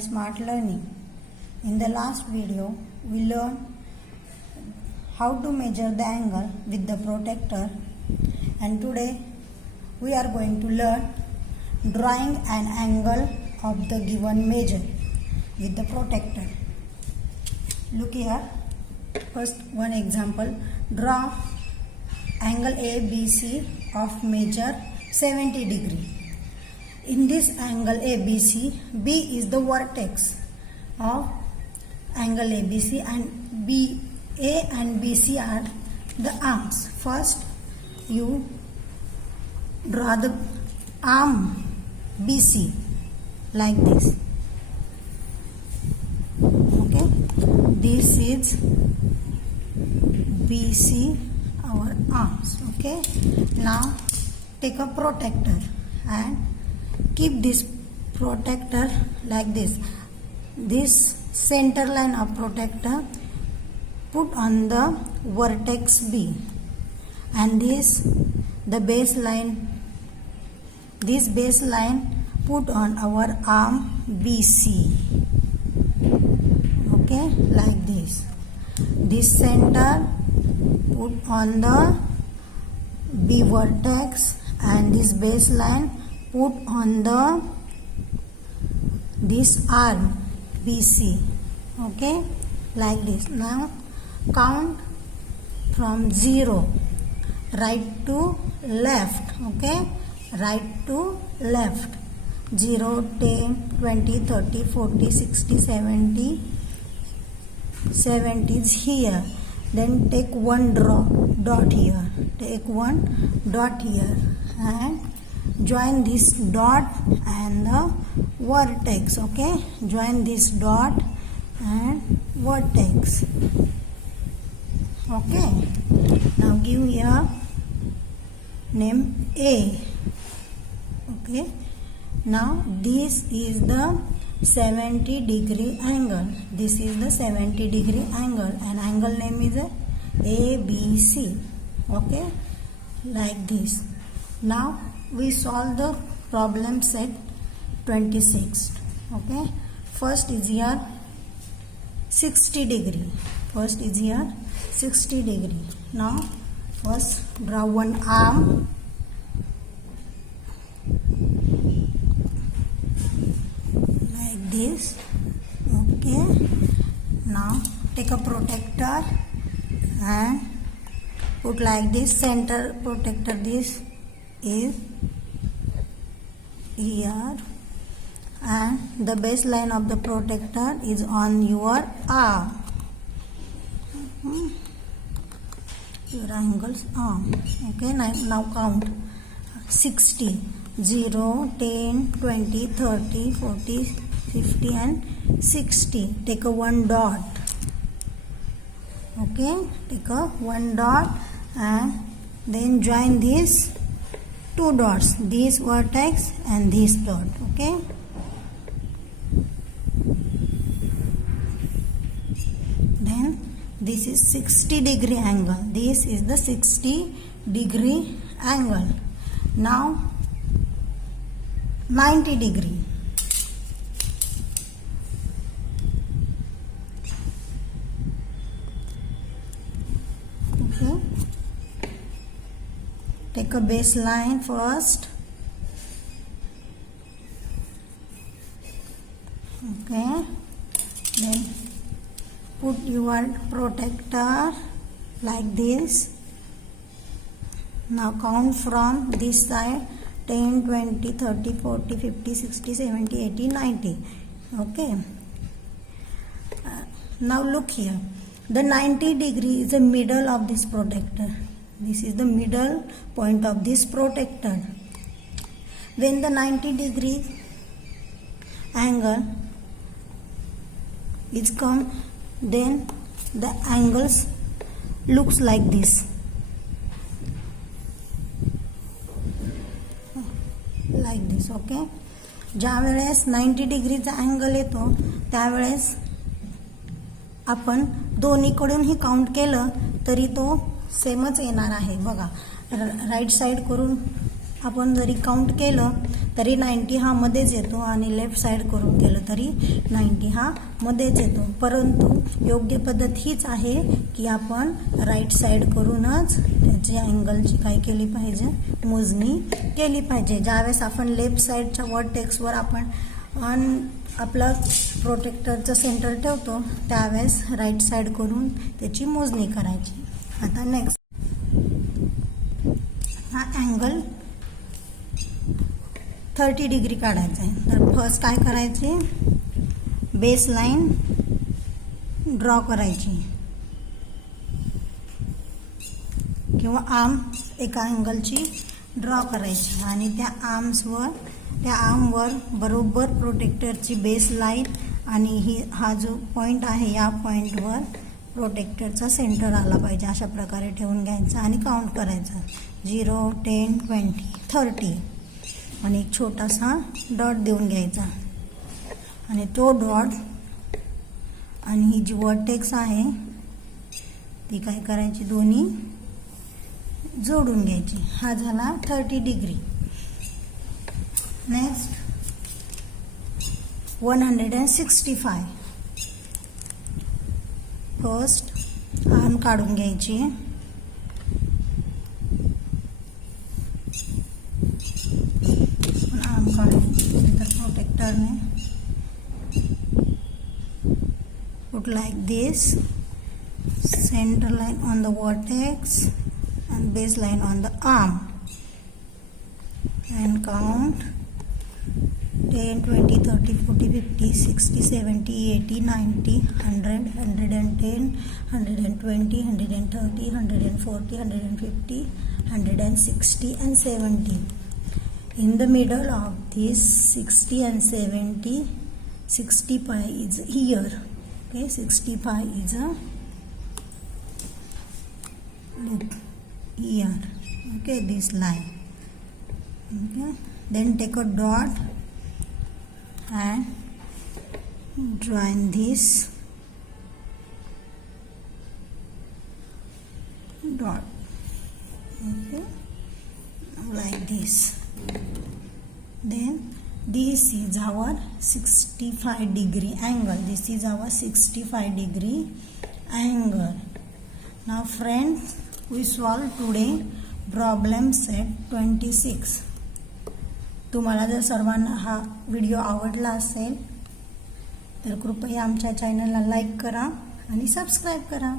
channel Smart Learning. In the last video, we learned how to measure the angle with the protractor, and today we are going to learn drawing an angle of the given measure with the protractor. Look here. First one example. Draw angle ABC of measure 70 degree. In this angle ABC, B is the vertex of angle ABC and A and BC are the arms. First you draw the arm BC like this. Okay, this is BC, our arms. Okay, now take a protractor and keep this protractor like this. This center line of protractor put on the vertex B, and this baseline put on our arm BC. Okay, like this. This center put on the B vertex, and this baseline put on this arm BC. Okay, like this. Now count from 0, right to left. Okay, right to left. 0, 10, 20, 30, 40, 60, 70. 70 is here. Then take one dot here. Take one dot here and join this dot and the vertex. Okay, join this dot and vertex. Okay, now give here name A. Okay, now this is the 70 degree angle. This is the 70 degree angle, and angle name is ABC. Okay, like this. Now we solve the problem set 26. Okay, first is here 60 degree. First is here 60 degree. Now first draw one arm. Like this. Okay, now take a protractor and put like this. Center protractor, this is here, and the baseline of the protractor is on your arm. Your angle's arm. Okay, now count 60. 0, 10, 20, 30, 40, 50 and 60. Take a one dot. Okay, take a one dot and then join these two dots, this vertex and this dot. Okay, then this is 60 degree angle. This is the 60 degree angle. Now 90 degree. Okay, take a baseline first. Okay, then put your protractor like this. Now count from this side. 10, 20, 30, 40, 50, 60, 70, 80, 90. Okay. Now look here. The 90 degree is the middle of this protractor. This is the middle point of this protractor. When the 90 degree angle is come, then the angles looks like this. Like this. Okay, ज्या वेळेस 90 डिग्रीचा angle येतो त्यावेळेस आपण दोन्हीकडूनही count केलं तरी तो सेमच येणार आहे. बघा, राईट साइड करून आपण जरी काउंट केलं तरी 90 हा मध्येच येतो आणि लेफ्ट साईड करून केलं तरी 90 हा मध्येच येतो. परंतु योग्य पद्धत हीच आहे की आपण राईट साईड करूनच त्याची अँगलची काय केली पाहिजे, मोजणी केली पाहिजे. ज्यावेळेस आपण लेफ्ट साईडच्या वर्टेक्सवर आपण आपला प्रोटेक्टरचं सेंटर ठेवतो त्यावेळेस राईट साईड करून त्याची मोजणी करायची. आता नेक्स्ट हा अँगल 30 डिग्री काढायचा आहे. तर फर्स्ट काय करायचे, बेस लाईन ड्रॉ करायची किंवा आर्म एका अँगलची ड्रॉ करायची आणि त्या आर्मवर बरोबर प्रोटेक्टरची बेस लाईन आणि हा जो पॉईंट आहे या पॉईंटवर प्रोटेक्टरचा सेंटर आला पाहिजे. अशा प्रकारे ठेवून घ्यायचं आणि काउंट करायचं 0, 10, 20, 30 आणि एक छोटासा डॉट देऊन घ्यायचा आणि तो डॉट आणि ही जी वर्टेक्स आहे ती काय करायची, दोन्ही जोडून घ्यायची. हा झाला 30 डिग्री. नेक्स्ट 165. फर्स्ट आर्म काढून घ्यायची प्रोटेक्टरने put like this, center line on the vertex and base line on the arm and count 10, 20, 30, 40, 50, 60, 70, 80, 90, 100, 110, 120, 130, 140, 150, 160 and 70. In the middle of this 60 and 70, 65 is here. Okay, 65 is a look here. Okay, this line. Okay, then take a dot and draw in this dot. Okay, like this. Then this is our 65 degree angle. This is our 65 degree angle. Now friends, we solve today problem set 26. तुम्हाला जर सर्वांना हा video आवडला असेल तर कृपया आमच्या चॅनलला लाईक करा आणि सबस्क्राईब करा.